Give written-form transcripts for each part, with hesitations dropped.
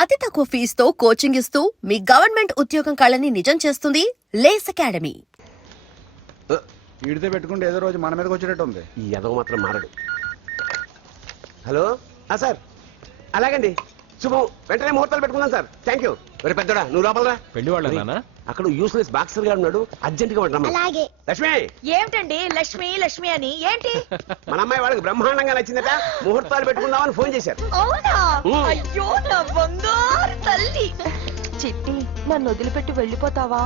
అతి తక్కువ ఫీజుతో కోచింగ్ ఇస్తూ మీ గవర్నమెంట్ ఉద్యోగం కళని నిజం చేస్తుంది లేస్ అకాడమీ. ఈడితే పెట్టుకుంటే ఏదో రోజు మన మీదకి వచ్చేటట్టు ఉంది. ఈ ఎదవ మాత్రం మారడు. హలో సార్, అలాగండి, శుభం. వెంటనే ముహూర్తాలు పెట్టుకున్నాను సార్. Thank you. మరి పెద్దడా నువ్వు లోపలరా. పెళ్లి వాళ్ళ అక్కడ యూస్లెస్ బాక్సర్ గా ఉన్నాడు, అర్జెంట్ గా రమ్మా. లక్ష్మి. ఏమిటండి లక్ష్మి లక్ష్మి అని ఏంటి? మన అమ్మాయి వాళ్ళకి బ్రహ్మాండంగా నచ్చిందట, ముహూర్తాలు పెట్టుకుందామని ఫోన్ చేశారు. అవునా? అయ్యో నా బంగారు తల్లి. చిట్టి, నన్ను వదిలిపెట్టి వెళ్ళిపోతావా?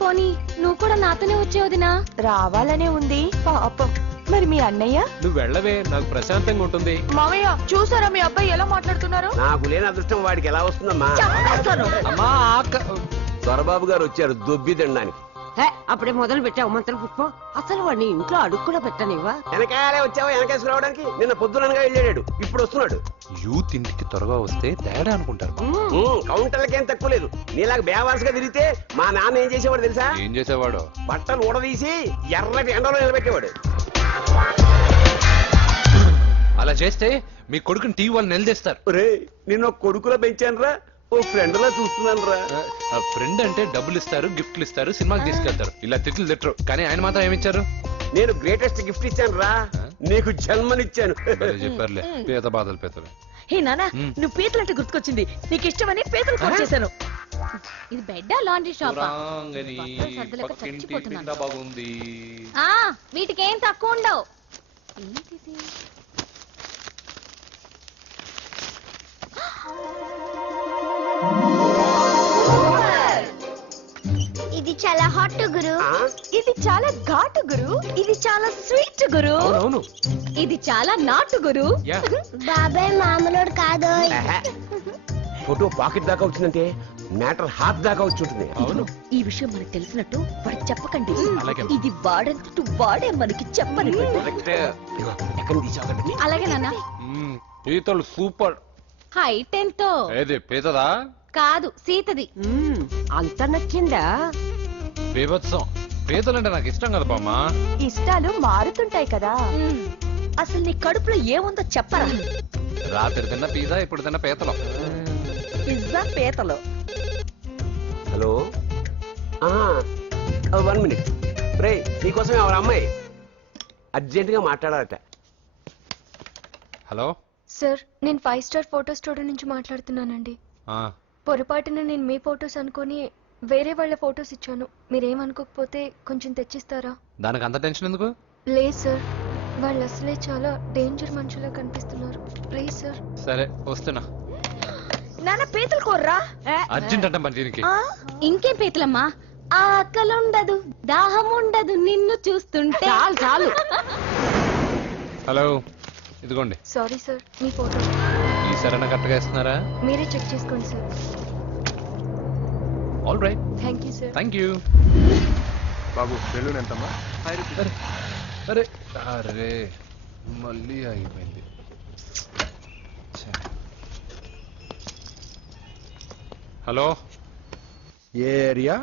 పోనీ నువ్వు కూడా నాతోనే వచ్చే వదినా. రావాలనే ఉంది పాపం. మరి మీ అన్నయ్య? నువ్వు వెళ్ళవే, నాకు ప్రశాంతంగా ఉంటుంది. మామయ్య చూసారా మీ అబ్బాయి ఎలా మాట్లాడుతున్నారు? నాకు లేని అదృష్టం వాడికి ఎలా వస్తుందమ్మా? అమ్మా దొరబాబు గారు వచ్చారు దొబ్బి తినడానికి. అప్పుడే మొదలు పెట్టావు మంత్ర పుష్పం. అసలు వాడిని ఇంట్లో అడుగు కూడా పెట్టనివా? వెనకాలే వచ్చావా? వెనకేసి రావడానికి నిన్న పొద్దునగా వెళ్ళాడు, ఇప్పుడు వస్తున్నాడు. యూత్ ఇంటికి త్వరగా వస్తే తేడా అనుకుంటారు. కౌంటర్లకేం తక్కువ లేదు. నీలాగా బేవారసుగా తిరిగితే మా నాన్న ఏం చేసేవాడు తెలుసా? ఏం చేసేవాడు? బట్టలు ఊడదీసి ఎర్రటి ఎండలో నిలబెట్టేవాడు. అలా చేస్తే మీ కొడుకుని టీవీ వాళ్ళు నిలదీస్తారు. నిన్న కొడుకులో పెంచాను రా, ఓ ఫ్రెండ్ లా చూస్తున్నాను రా. ఫ్రెండ్ అంటే డబ్బులు ఇస్తారు, గిఫ్ట్లు ఇస్తారు, సినిమాకి తీసుకెళ్తారు. ఇలా తిట్లు తిట్టరు. కానీ ఆయన మాత్రం ఏమిచ్చారు? నేను గ్రేటెస్ట్ గిఫ్ట్ ఇచ్చాను రా, నీకు జన్మనిచ్చాను. చెప్పారులే, పేద బాధలు పేదలు. హే నాన్న, నువ్వు పీతలు అంటే గుర్తుకొచ్చింది. నీకు ఇష్టమని పీతలు ఫోన్ చేశాను. ఇది బెడ్ లాండ్రీ షాప్. బాగుంది. వీటికి ఏం తక్కువ ఉండవు. ఇది చాలా హాట్ గురు. ఇది చాలా ఘాటు గురు. ఇది చాలా స్వీట్ గురు. అవును, ఇది చాలా నాటు గురు. బాబాయ్ మామూలు కాదు. ఫోటో పాకెట్ దాకా వచ్చిందంటే మ్యాటర్ హాత్ దాకా వచ్చి ఉంటుంది. అవును. ఈ విషయం మనకు తెలిసినట్టు వాడికి చెప్పకండి. అలాగే. ఇది వాడంతటూ వాడే మనకి చెప్పని. ఎక్కడ తీసావు? అలాగే నాన్న. పీతలు సూపర్. హైట్ ఎంతో? ఏది పీతదా? కాదు, సీతది. అంత నచ్చిందా? బీభత్సం. పీతలంటే నాకు ఇష్టం కదా బామ్మ. ఇష్టాలు మారుతుంటాయి కదా. అసలు నీ కడుపులో ఏముందో చెప్పరా? రాత్రి తిన్న పిజ్జా, ఇప్పుడు తిన్న పీతలు. పిజ్జా పీతలు. Hello, 1 minute. రే, నీకోసం ఎవరు అమ్మాయి అర్జెంట్ గా మాట్లాడాలట. హలో సార్, నేను 5 స్టార్ ఫోటో స్టూడియో నుంచి మాట్లాడుతున్నానండి. పొరపాటున నేను మీ ఫొటోస్ అనుకొని వేరే వాళ్ళ ఫొటోస్ ఇచ్చాను. మీరేమనుకోకపోతే కొంచెం తెచ్చిస్తారా? దానికి అంత టెన్షన్ ఎందుకు? లేదు సార్, వాళ్ళు అసలే చాలా డేంజర్ మనుషులా కనిపిస్తున్నారు. Please sir. సరే వస్తున్నా. నాన్న పీతలు కోర్రా. అర్జెంట్ అంటే మరి దీనికి. ఇంకేం పీతలమ్మా? ఆకలి ఉండదు, దాహం ఉండదు నిన్ను చూస్తుంటే. చాలు చాలు. హలో, ఇదిగోండి. సారీ సార్, మీ ఫోటో. ఈ సరైన కరెక్ట్గా ఇస్తున్నారా? మీరే చెక్ చేసుకోండి sir. All right. Thank you sir. Thank you. Babu balloon ఎంతమ్మా? అరే అరే, మళ్ళీ అయిపోయింది. హలో, ఏ ఏరియా?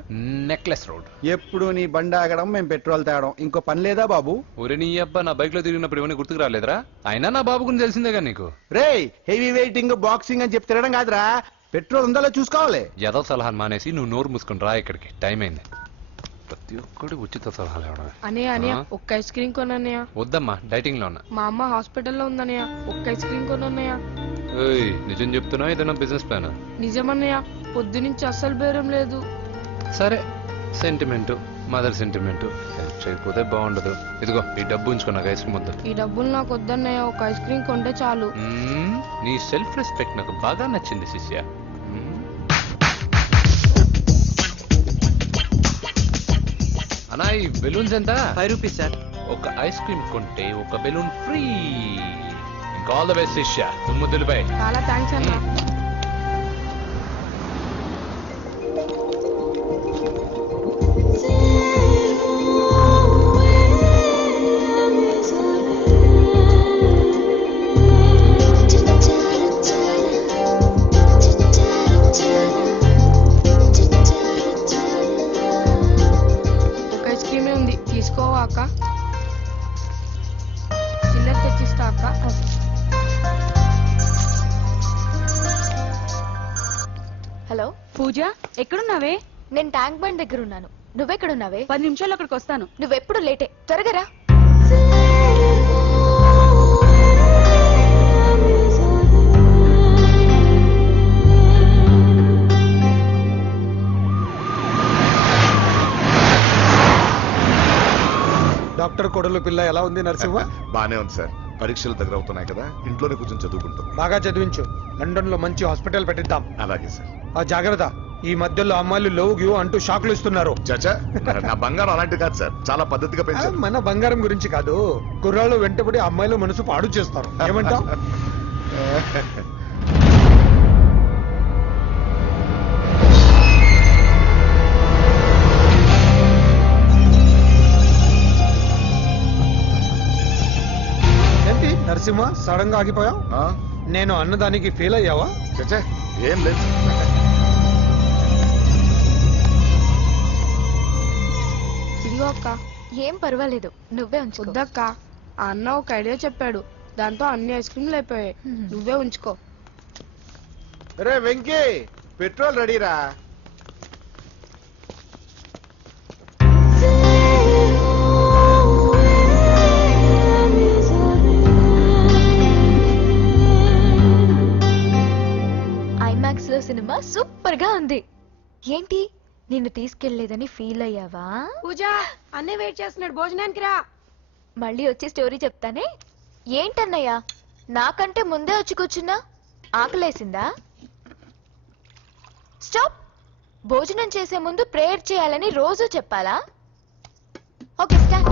Necklace road. ఎప్పుడు నీ బండి ఆగడం, మేము పెట్రోల్ తేవడం, ఇంకో పని లేదా బాబు? ఒరే నీ అబ్బా, నా బైక్ లో తిరిగినప్పుడు ఏమైనా గుర్తుకు రాలేదురా? అయినా నా బాబు గురించి తెలిసిందేగా నీకు. రే, హెవీ వెయిటింగ్ బాక్సింగ్ అని చెప్పి తిరగడం కాదురా, పెట్రోల్ ఉందో చూసుకోవాలి. ఏదో సలహాలు మానేసి నువ్వు నోరు మూసుకుని రా ఇక్కడికి. టైం అయింది. ప్రతి ఒక్కడు ఉచిత సలహాలు ఇవ్వడమే. అన్నయ్య ఒక్క ఐస్ క్రీమ్ కొనన్నయ్య. వద్దమ్మా, డైటింగ్ లో ఉన్నా. మా అమ్మ హాస్పిటల్లో ఉందన్నయ్య, ఒక్క ఐస్ క్రీమ్ కొనన్నయ్య. నిజం చెప్తున్నా, ఏదైనా బిజినెస్ ప్లాన్? నిజమన్నయ్య, పొద్దు నుంచి అస్సలు బేరం లేదు. సరే, సెంటిమెంట్, మదర్ సెంటిమెంట్. హెల్ప్ చేయకపోతే బాగుండదు. ఇదిగో ఈ డబ్బు ఉంచుకున్నా ఐస్ క్రీమ్ వద్దు. ఈ డబ్బులు నాకు వద్దన్నయ్య, ఒక ఐస్ క్రీమ్ కొంటే చాలు. నీ సెల్ఫ్ రెస్పెక్ట్ నాకు బాగా నచ్చింది శిష్య. అన్నా, ఈ బెలూన్స్ ఎంత? 5 రూపీస్ సార్. ఒక ఐస్ క్రీమ్ కొంటే ఒక balloon free. All the best శిష్య, ముద్దులపై. చాలా థ్యాంక్స్ అన్న. ఒక ఐస్ క్రీమే ఉంది, తీసుకోవా అక్క? చిల్లర తెచ్చిస్తా అక్క. హలో పూజ ఎక్కడున్నావే? నేను ట్యాంక్ బండ్ దగ్గర ఉన్నాను. నువ్వెక్కడున్నావే? 10 నిమిషాలు అక్కడికి వస్తాను. నువ్వెప్పుడు లేటే, త్వరగా రా. డాక్టర్ కొడలు పిల్ల ఎలా ఉంది నరసింహ? బానే ఉంది సార్. పరీక్షలు దగ్గర అవుతున్నాయి కదా, ఇంట్లోనే కూర్చొని చదువుకుంటాం. బాగా చదివించు. లండన్ లో మంచి హాస్పిటల్ పెట్టిద్దాం. అలాగే సార్. ఆ జాగ్రత్త, ఈ మధ్యలో అమ్మాయిలు లవ్ గివ్ అంటూ షాక్లు ఇస్తున్నారు. చాచా, నా బంగారం అలాంటి కాదు సార్, చాలా పద్ధతిగా పెంచారు. మన బంగారం గురించి కాదు, కుర్రాళ్ళు వెంటబడి అమ్మాయిలు మనసు పాడు చేస్తారు. ఏమంటావ్? ఏంటి నరసింహ, సడన్ గా ఆగిపోయావు? ఆ? నేను అన్నదానికి ఫెయిల్ అయ్యావా? చాచా, ఏం లేదు. ఇదిగో అక్క. ఏం పర్వాలేదు, నువ్వే ఉంచుకో. వద్దక్క, ఆ అన్న ఒక ఐడియా చెప్పాడు. దాంతో అన్ని ఐస్ క్రీమ్లు అయిపోయాయి. నువ్వే ఉంచుకో. రే వెంకీ, పెట్రోల్ రెడీరా? ఐమాక్స్ లో సినిమా సూపర్ గా ఉంది. ఏంటి, నిన్ను తీసుకెళ్లేదని ఫీల్ అయ్యావా? పూజ, అన్నయ్య వెయిట్ చేస్తున్నాడు, భోజనానికి రా. మళ్ళీ వచ్చి స్టోరీ చెప్తానే. ఏంటన్నయ్యా, నాకంటే ముందే వచ్చి కూర్చున్నా? ఆకలేసిందా? స్టాప్. భోజనం చేసే ముందు ప్రేయర్ చేయాలని రోజు చెప్పాలా? Okay, start.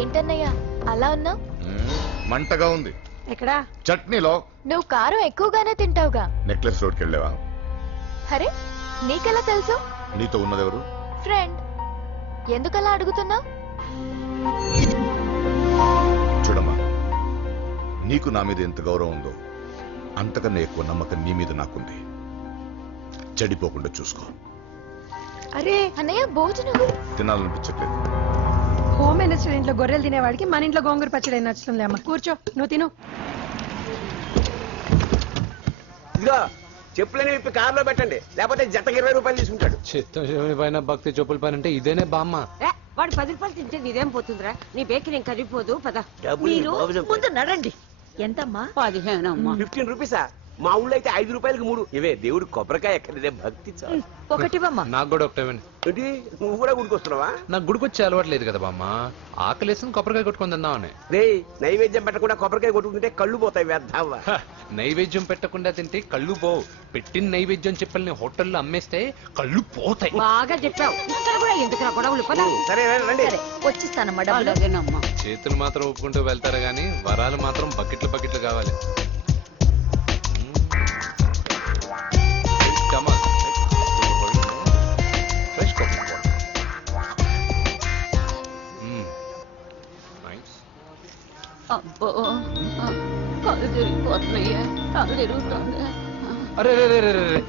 ఏంటన్నయ్యా అలా ఉన్నావు? మంటగా ఉంది. ఎక్కడా? చట్నీలో. నువ్వు కారం ఎక్కువగానే తింటావుగా. నెక్లెస్ రోడ్కి వెళ్ళావా? అరే, నీకెలా తెలుసు? నీతో ఉన్నదెవరు? ఫ్రెండ్. ఎందుకలా అడుగుతున్నావు? చూడమ్మా, నీకు నా మీద ఎంత గౌరవం ఉందో అంతకన్నా ఎక్కువ నమ్మకం నీ మీద నాకుంది. చెడిపోకుండా చూసుకో. అరే అన్నయ్య, భోజనం తినాలనిపించట్లేదు. హోమ్ మినిస్టర్ ఇంట్లో గొర్రెలు తినేవాడికి మన ఇంట్లో గోంగూర పచ్చడి నచ్చుతుంది. అమ్మ కూర్చో, నువ్వు తిను. ఇదిగో చెప్పులని విప్పి కారులో పెట్టండి, లేకపోతే జతకి 20 రూపాయలు తీసుకుంటాడు. చిత్తం శివుని పైన భక్తి చెప్పుల పైన అంటే ఇదేనే బామ్మ. వాడు 10 రూపాయలు తింటే నీదేం పోతుందిరా? నీ బేకరీ ఏం కరిగిపోదు. పద. మీరు ముందు నడండి. ఎంతమ్మా? 15 అమ్మా. 15 రూపీసా? మా ఊళ్ళో అయితే 5 రూపాయలకి 3. ఇవే దేవుడు కొబ్బరికాయ ఎక్కడిదే భక్తి చాలు. ఒకటివమ్మా. నాకు కూడా ఒకటే ఇవ్వండి. ఏంటి, నువ్వు కూడా గుడికొస్తున్నావా? నాకు గుడికొచ్చి అలవాట్లేదు కదా బామ్మ. ఆకలేసుకుని కొబ్బరికాయ కొట్టుకొని తిందామని. రే, నైవేద్యం పెట్టకుండా కొబ్బరికాయ కొట్టుకుంటే కళ్ళు పోతాయి, వ్యర్థావా. హ, నైవేద్యం పెట్టకుండా తింటే కళ్ళు పోవు. పెట్టిన నైవేద్యం చెప్పల్ని హోటల్లో అమ్మేస్తే కళ్ళు పోతాయి. బాగా చెప్పావు. ఇక్కడ కూడా ఎందుకురా గొడవలు? పద. సరే రండి. సరే, వచ్చిస్తానమ్మా డబ్బులు. అలాగేనమ్మా. చేతులు మాత్రం ఒప్పుకుంటూ వెళ్తారు గాని వరాలు మాత్రం బకెట్లు బకెట్లు కావాలి. Come on. Fresh coconut water. Nice. అబ్బో, కళ్ళు తిరిగిపోతున్నాయా? కళ్ళు తిరుగుతుంది. అరే రే రే రే రే,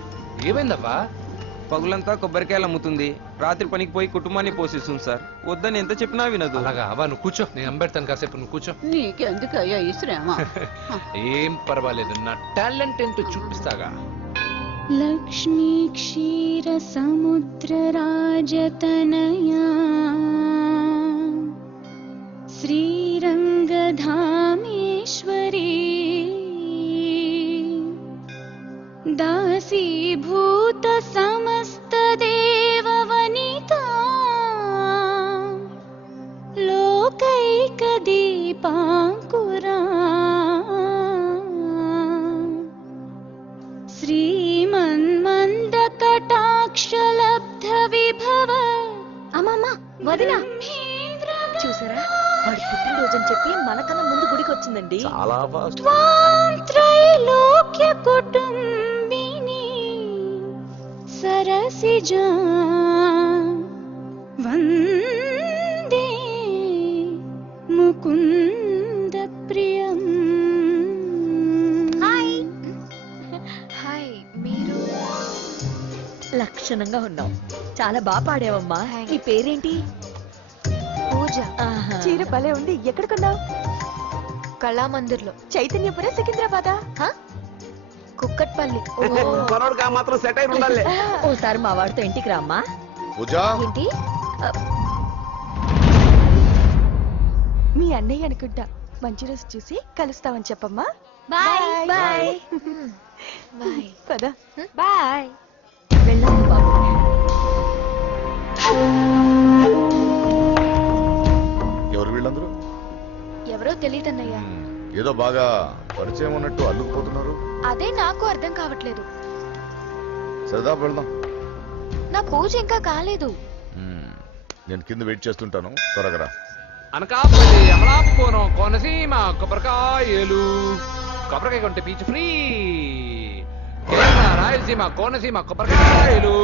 ఏమైందబ్బా? పగులంతా కొబ్బరికాయలు అమ్ముతుంది. రాత్రి పనికి పోయి కుటుంబాన్ని పోషిస్తుంది సార్. వద్దని ఎంత చెప్పినా వినదు. అలాగా అబ్బా, నువ్వు కూర్చో, నేను అంబెడతాను కాసేపు. నువ్వు కూర్చో. నీకెందుకయ్యా ఈ శ్రమ? ఏం పర్వాలేదు, నా టాలెంట్ ఏంటో చూపిస్తాగా. లక్ష్మీ క్షీర సముద్ర రాజతనయా శ్రీరంగధామేశ్వరీ దాసీభూత సమస్త దేవవనితా లోకైక దీపాంకురా శ్రీమన్మంద కటాక్షలబ్ధ విభవ. అమ్మమ్మ, వదినా చూసారా, వాడి పుట్టినరోజని చెప్పి మనకన్నా ముందు గుడికి వచ్చిందండి. చాలా ఫాస్ట్. త్వాం త్రైలోక్య కుటుంబిని సరసిజా వందే ముకుంద ప్రియం. హాయ్. హాయ్, మీరు లక్షణంగా ఉన్నావు. చాలా బాగా పాడావమ్మా. నీ పేరేంటి? పూజ. ఆహా. చీర భలే ఉంది. ఎక్కడ కొన్నావు? కళామందిర్లో. చైతన్యపురం సికింద్రాబాదా? కుక్కట్పల్లి. మనోడికి ఆ మాత్రం సెట్ అయి ఉండాలి. ఓసారి మా వాడితో ఇంటికి రామ్మా. పూజ ఏంటి? మీ అన్నయ్య అనుకుంటా. మంచి రోజు చూసి కలుస్తామని చెప్పమ్మా. Bye bye bye. పద. బాయ్. వెళ్ళండి బాబు. ఎవరు వీళ్ళందరూ? ఎవరో తెలియదన్నయ్య. ఏదో బాగా పరిచయం ఉన్నట్టు అల్లుకుపోతున్నారు. అదే నాకు అర్థం కావట్లేదు. సరదా వెళ్దాం. నా పూజ ఇంకా కాలేదు. నేను కింద వెయిట్ చేస్తుంటాను, త్వరగా రా. అనకాపల్లి, అమలాపురం, కోనసీమ కొబ్బరికాయలు. కొబ్బరికాయ కొంటే పీచు ఫ్రీ. కేరళ, రాయలసీమ, కోనసీమ కొబ్బరికాయలు.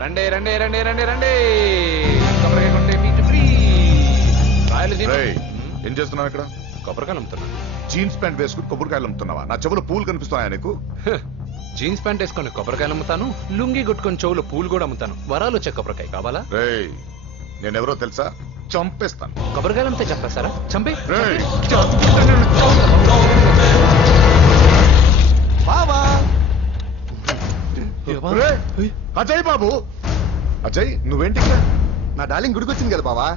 రండి రండి రండి రండి రండి. కొబ్బరికాయ కొంటే పీచు ఫ్రీ. రాయలసీమ. రేయ్, ఏం చేస్తున్నావు ఇక్కడ? కొబ్బరికాయలు అమ్ముతున్నా. జీన్స్ ప్యాంట్ వేసుకుని కొబ్బరికాయలు అమ్ముతున్నావా? నా చెవులు పూలు కనిపిస్తున్నాయా నీకు? జీన్స్ ప్యాంట్ వేసుకొని కొబ్బరికాయలు అమ్ముతాను, లుంగి కొట్టుకొని చెవులు పూలు కూడా అమ్ముతాను. వరాలు వచ్చే కొబ్బరికాయ కావాలా? రేయ్, నేనెవరో తెలుసా? చంపేస్తాను. కొబ్బరికాయలు అమ్మితే చంపేస్తారా? చంపే. రేయ్, రేయ్, అజయ్ బాబు. అజయ్, నువ్వేంటి ఇక్కడ? నా డార్లింగ్ గుడికి వచ్చింది కదా బావా.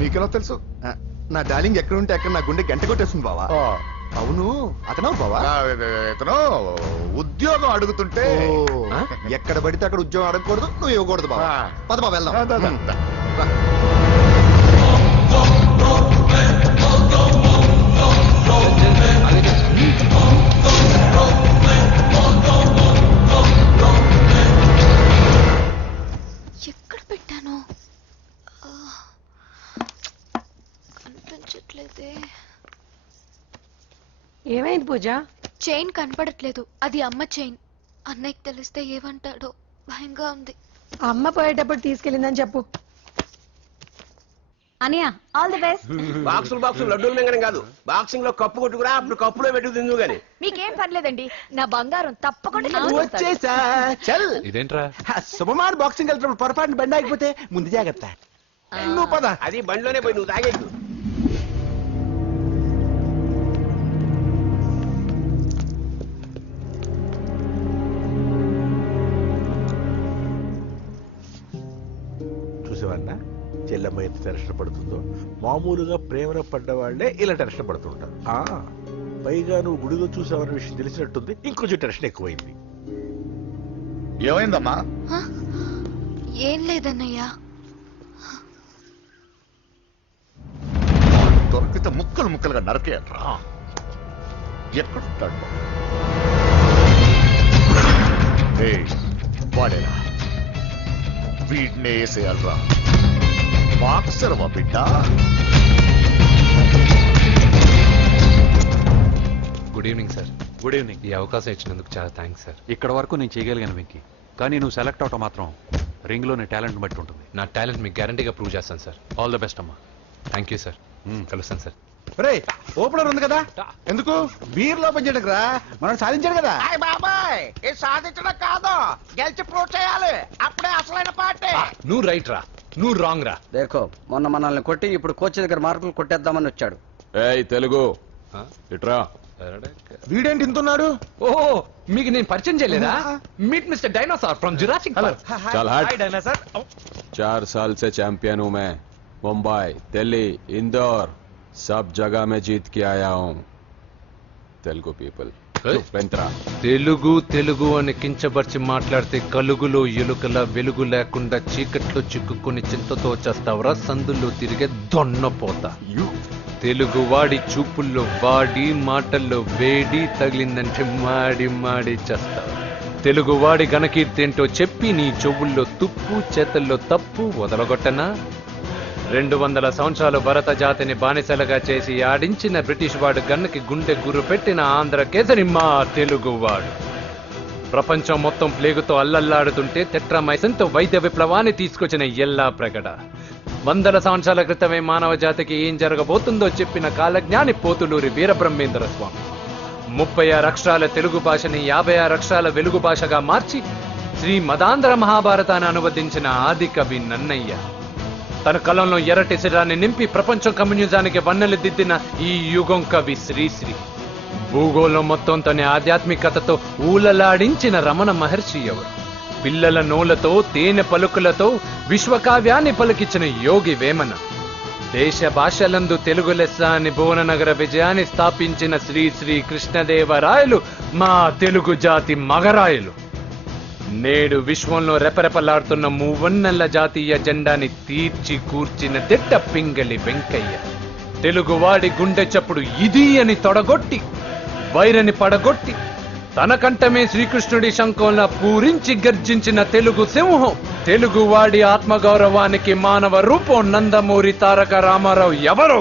నీకెలా తెలుసు? నా డార్లింగ్ ఎక్కడ ఉంటే అక్కడ నా గుండె గంట కొట్టేస్తుంది బావా. అవును, అతను బావా. ఇతను ఉద్యోగం అడుగుతుంటే ఎక్కడ పడితే అక్కడ ఉద్యోగం అడగకూడదు, నువ్వు ఇవ్వకూడదు బావా. పద బావ వెళ్దాం. ఎక్కడ పెట్టాను? కనిపించట్లేదే. ఏమైంది పూజ? చైన్ కనపడట్లేదు. అది అమ్మ చైన్. అన్నయ్యకి తెలిస్తే ఏమంటాడో భయంగా ఉంది. అమ్మ పోయేటప్పుడు తీసుకెళ్ళిందని చెప్పు. అనియా, ఆల్ ది బెస్ట్. బాక్సులు లడ్డూలు మింగడం కాదు, బాక్సింగ్ లో కప్పు కొట్టుకురా, అప్పుడు కప్పులో పెట్టు తిందు గాని. మీకేం పర్లేదండి, నా బంగారం తప్పకుండా వచ్చేసా. చల్. ఇదేంట్రా? శుభమాన్ బాక్సింగ్ వెళ్తున్నప్పుడు పొరపాటున బండి ఆగిపోతే ముందు జాగ్రత్త. నువ్వు పద. అది బండిలోనే పోయి నువ్వు తాగేద్దు. చూసేవాడినా చెల్లమ్మ ఎంత టెన్షన్ పడుతుందో. మామూలుగా ప్రేమలో పడ్డవాళ్లే ఇలా టెన్షన్ పడుతుంటారు. పైగా నువ్వు గుడిలో చూసావన్న విషయం తెలిసినట్టుంది, ఇంకొంచెం టెన్షన్ ఎక్కువైంది. ఏమైందమ్మా? ఏం లేదన్నయ్య. దొరికితే ముక్కలు ముక్కలుగా నరకేయట్రా. ఎక్కడుంటాడు? వాడేరా, వీడినే వేసేయాలరా. బాక్సర్వా బిడ్డ? Good evening sir. Good evening. ఈ అవకాశం ఇచ్చినందుకు చాలా థ్యాంక్స్ సార్. ఇక్కడ వరకు నేను చేయగలిగాను వెంకీ, కానీ నువ్వు సెలెక్ట్ అవటం మాత్రం రింగ్ లోని టాలెంట్ బట్టి ఉంటుంది. నా టాలెంట్ మీకు గ్యారంటీగా ప్రూవ్ చేస్తాను సార్. ఆల్ ద బెస్ట్ అమ్మా. Thank you sir. కలుస్తాను సార్. రే, ఓపెనర్ ఉంది కదా, ఎందుకు బీర్ లో పనిచేయడానికి రా. మనం సాధించాడు కదా. బాబాయ్, ఇది సాధించడం కాదు, గెలిచి ప్రూవ్ చేయాలి. అప్పుడే అసలైన పార్టీ. నువ్వు రైట్ రా, నువ్వు రాంగ్ రా. దేఖో, మొన్న మనల్ని కొట్టి ఇప్పుడు కోచ్ దగ్గర మార్కులు కొట్టేద్దామని వచ్చాడు. ఏయ్ తెలుగు ఇట్రా. వీడేంటి ఇంతున్నాడు? ఓహో, మీకు నేను పరిచయం చేయలేదా? Meet mister dinosaur from Jurassic park. चल हट। 4 साल से चैंपियन हूँ मैं। मुंबई, दिल्ली, इंदौर, सब जगह में जीत के आया हूँ। तेलुगु पीपल తెలుగు తెలుగు అని కించబర్చి మాట్లాడితే కలుగులో ఎలుకల వెలుగు లేకుండా చీకట్లో చిక్కుకుని చింతతో చేస్తావరా సందుల్లో తిరిగే దొన్నపోతా. తెలుగు వాడి చూపుల్లో వాడి మాటల్లో వేడి తగిలిందంటే మాడి మాడి చేస్తావు. తెలుగు వాడి ఘనకీర్తి ఏంటో చెప్పి నీ చెవుల్లో తుప్పు చేతల్లో తప్పు వదలగొట్టనా? 200 సంవత్సరాలు భరత జాతిని బానిసలుగా చేసి ఆడించిన బ్రిటిష్ వాడు గన్నకి గుండె గుర్రు పెట్టిన ఆంధ్ర కేసరి మా తెలుగువాడు. ప్రపంచం మొత్తం ప్లేగుతో అల్లల్లాడుతుంటే టెట్రామైసిన్తో వైద్య విప్లవాన్ని తీసుకొచ్చిన ఎల్లా ప్రగడ. 100 సంవత్సరాల క్రితమే మానవ జాతికి ఏం జరగబోతుందో చెప్పిన కాలజ్ఞాని పోతులూరి వీరబ్రహ్మేంద్ర స్వామి. 36 అక్షరాల తెలుగు భాషని 56 అక్షరాల వెలుగు భాషగా మార్చి శ్రీ మదాంధ్ర మహాభారతాన్ని అనువదించిన ఆది కవి నన్నయ్య. తన కలంలో ఎర్రటి శిరాన్ని నింపి ప్రపంచం కమ్యూనిజానికి వన్నెలు దిద్దిన ఈ యుగం కవి శ్రీశ్రీ. భూగోళం మొత్తం తన ఆధ్యాత్మికతతో ఊలలాడించిన రమణ మహర్షి ఎవరు? పిల్లల నోలతో తేనె పలుకులతో విశ్వకావ్యాన్ని పలికించిన యోగి వేమన. దేశ భాషలందు తెలుగు లెస్స అని భువననగర విజయాన్ని స్థాపించిన శ్రీ శ్రీ కృష్ణదేవరాయలు మా తెలుగు జాతి మగరాయలు. నేడు విశ్వంలో రెపరెపలాడుతున్న మూవన్నెల జాతీయ జెండాని తీర్చి కూర్చిన దిట్ట పింగళి వెంకయ్య. తెలుగువాడి గుండె చప్పుడు ఇది అని తొడగొట్టి వైరని పడగొట్టి తన కంఠమే శ్రీకృష్ణుడి శంఖంలా పూరించి గర్జించిన తెలుగు సింహం. తెలుగువాడి ఆత్మగౌరవానికి మానవ రూపం నందమూరి తారక రామారావు ఎవరు?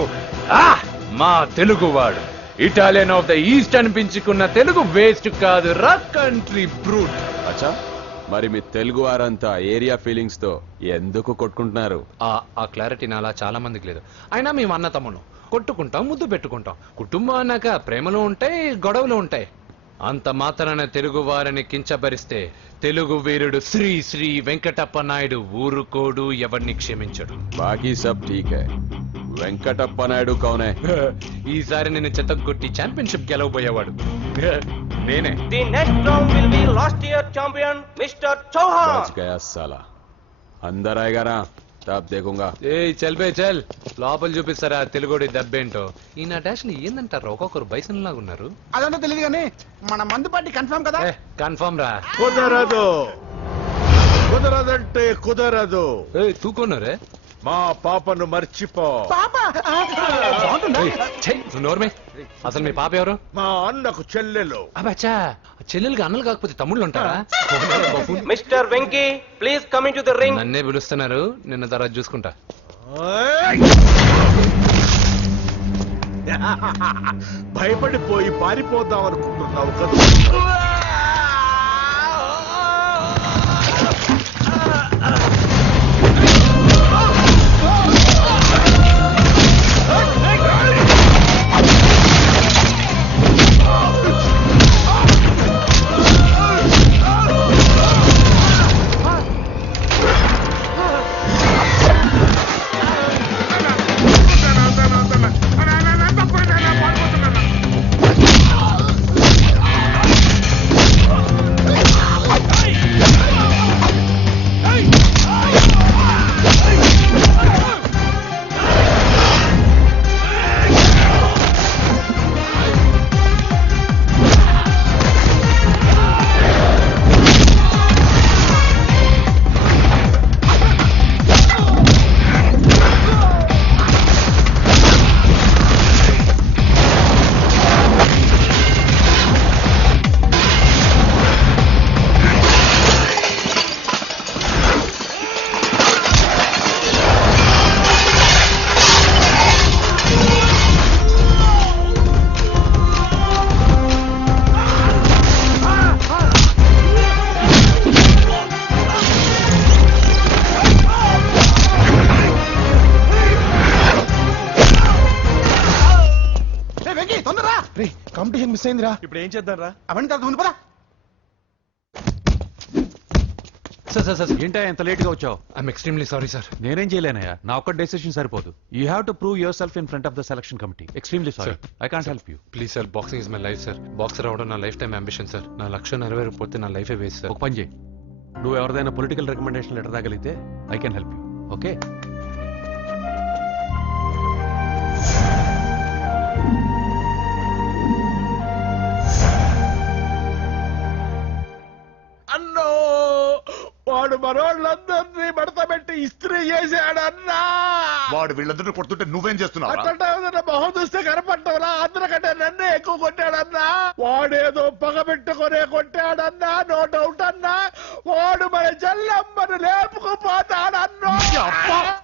మా తెలుగువాడు. ఇటాలియన్ ఆఫ్ ద ఈస్ట్ అనిపించుకున్న తెలుగు వేస్ట్ కాదు రా కంట్రీ బ్రూట్. అచ్చా, మరి మీ తెలుగు వారంతా ఏరియా ఫీలింగ్స్ తో ఎందుకు కొట్టుకుంటున్నారు? ఆ క్లారిటీ నాలా చాలా మందికి లేదు. అయినా మేము అన్న తమ్మును కొట్టుకుంటాం, ముద్దు పెట్టుకుంటాం. కుటుంబం అన్నాక ప్రేమలు ఉంటాయి, గొడవలు ఉంటాయి. అంత మాత్రాన తెలుగు వారిని కించబరిస్తే తెలుగు వీరుడు శ్రీ శ్రీ వెంకటప్ప నాయుడు ఊరుకోడు, ఎవరిని క్షమించడు. బాకీ సబ్ ఠీక్ హై. వెంకటప్ప నాయుడు కౌనే? ఈసారి నేను చెత్తగొట్టి ఛాంపియన్షిప్ గెలవబోయేవాడు నేనే. The next round will be last year champion Mr. Chauhan. बच गया साला. अंदर आएगा ना तब देखूंगा. ఏ చల్ బే చల్, లోపల చూపిస్తారా తెలుగుడి దెబ్బేంటో. ఈయన డాష్లు ఏందంటారు, ఒక్కొక్కరు బైసన్ లాగా ఉన్నారు. అదంతా తెలియదు కానీ మన మందు పార్టీ కన్ఫర్మ్ కదా? కన్ఫర్మ్ రా. కుదరదు, కుదరదంటే కుదరదు. తూకున్నారే మా పాపను మర్చిపో. నోర్మే, అసలు మీ పాప ఎవరు? మా అన్నకు చెల్లెలు. అబ్బా, చెల్లెలుగా అన్నలు కాకపోతే తమ్ముళ్ళు ఉంటారా? Mister Venky, please come in to the ring. నన్నే పిలుస్తున్నారు, నిన్న తర్వాత చూసుకుంటా. భయపడిపోయి పారిపోదాం అనుకుంటున్నావు కదా? కాంపిటీషన్ మిస్ అయిందిరా. ఇప్పుడు ఏం చేద్దాం రా? అవన్నీ తర్వాత ముందు పదా. సార్ ఏంటా ఎంత లేట్ గా వచ్చావు? I'm extremely sorry sir. నేనేం చేయలేనయ్యా, నా ఒక్క డెసిషన్ సరిపోదు. You have to prove your self in front of the selection committee. Extremely sorry, I can't help you. Please sir, boxing is my life sir. Boxer అవడం నా life time ambition sir. నా లక్ష్యం నెరవేరకపోతే నా లైఫే waste sir. ఒక పని చేయి, నువ్వు ఎవరిదైనా పొలిటికల్ రికమెండేషన్ లెటర్ రాగలిగితే I can help you. Okay? అన్నో, వాడు మనోళ్ళందరినీ మడత పెట్టి ఇస్త్రీ చేశాడన్నా. వాడు వీళ్ళందరూ కొడుతుంటే నువ్వేం చేస్తున్నావు? అట్లా మొహం చూస్తే కనపడ్డవలా? అందరికంటే నన్నే ఎక్కువ కొట్టాడన్నా. వాడేదో పగ పెట్టుకునే కొట్టాడన్నా, నో డౌట్ అన్నా. వాడు మన జల్లమ్మను లేపుకుపోతాడన్నా.